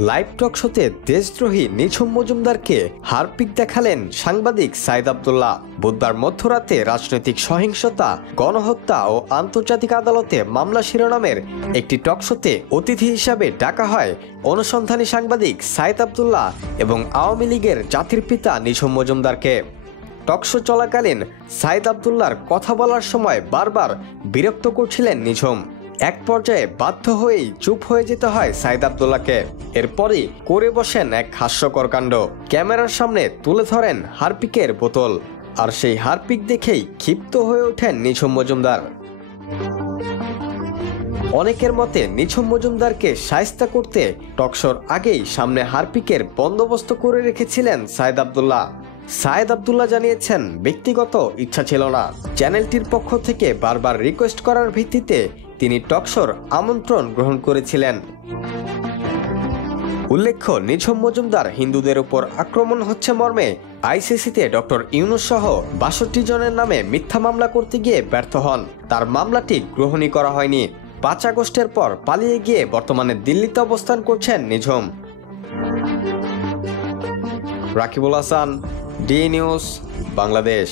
Live টক শোতে দেশদ্রোহী নিঝুম মজুমদারকে Harpic দেখালেন সাংবাদিক সাইদ আব্দুল্লাহ। বুধবার মধ্যরাতে রাজনৈতিক সহিংসতা, গণহত্যা ও আন্তর্জাতিক আদালতে মামলা শিরোনামের একটি টক শোতে অতিথি হিসাবে ডাকা হয় অনুসন্ধানী সাংবাদিক সাইদ আব্দুল্লাহ এবং আওয়ামী লীগের জাতির পিতা নিঝুম মজুমদারকে। টকশো চলাকালীন সাইদ আব্দুল্লাহর কথা বলার সময় বারবার বিরক্ত করছিলেন নিঝুম। এক পর্যায়ে বাধ্য হয়েই চুপ হয়ে যেতে হয় সাইদ আব্দুল্লাহকে। এরপরই করে বসেন এক হাস্যকর কাণ্ড। ক্যামেরার সামনে তুলে ধরেন হারপিকের বোতল, আর সেই হারপিক দেখেই ক্ষিপ্ত হয়ে ওঠেন নিঝুম মজুমদার। অনেকের মতে নিঝুম মজুমদারকে শায়েস্তা করতে টকশোর আগেই সামনে হারপিকের বন্দোবস্ত করে রেখেছিলেন সাইদ আব্দুল্লাহ। সাইদ আব্দুল্লাহ জানিয়েছেন, ব্যক্তিগত ইচ্ছা ছিল না, চ্যানেলটির পক্ষ থেকে বারবার রিকোয়েস্ট করার ভিত্তিতে তিনি টকশোর আমন্ত্রণ গ্রহণ করেছিলেন। উল্লেখ্য, নিঝুম মজুমদার হিন্দুদের উপর আক্রমণ হচ্ছে মর্মে আইসিসিতে ডক্টর ইউনূস সহ ৬২ জনের নামে মিথ্যা মামলা করতে গিয়ে ব্যর্থ হন। তার মামলাটি গ্রহণই করা হয়নি। ৫ আগস্টের পর পালিয়ে গিয়ে বর্তমানে দিল্লিতে অবস্থান করছেন নিঝুম। Rakibul Hasan, D news, Bangladesh.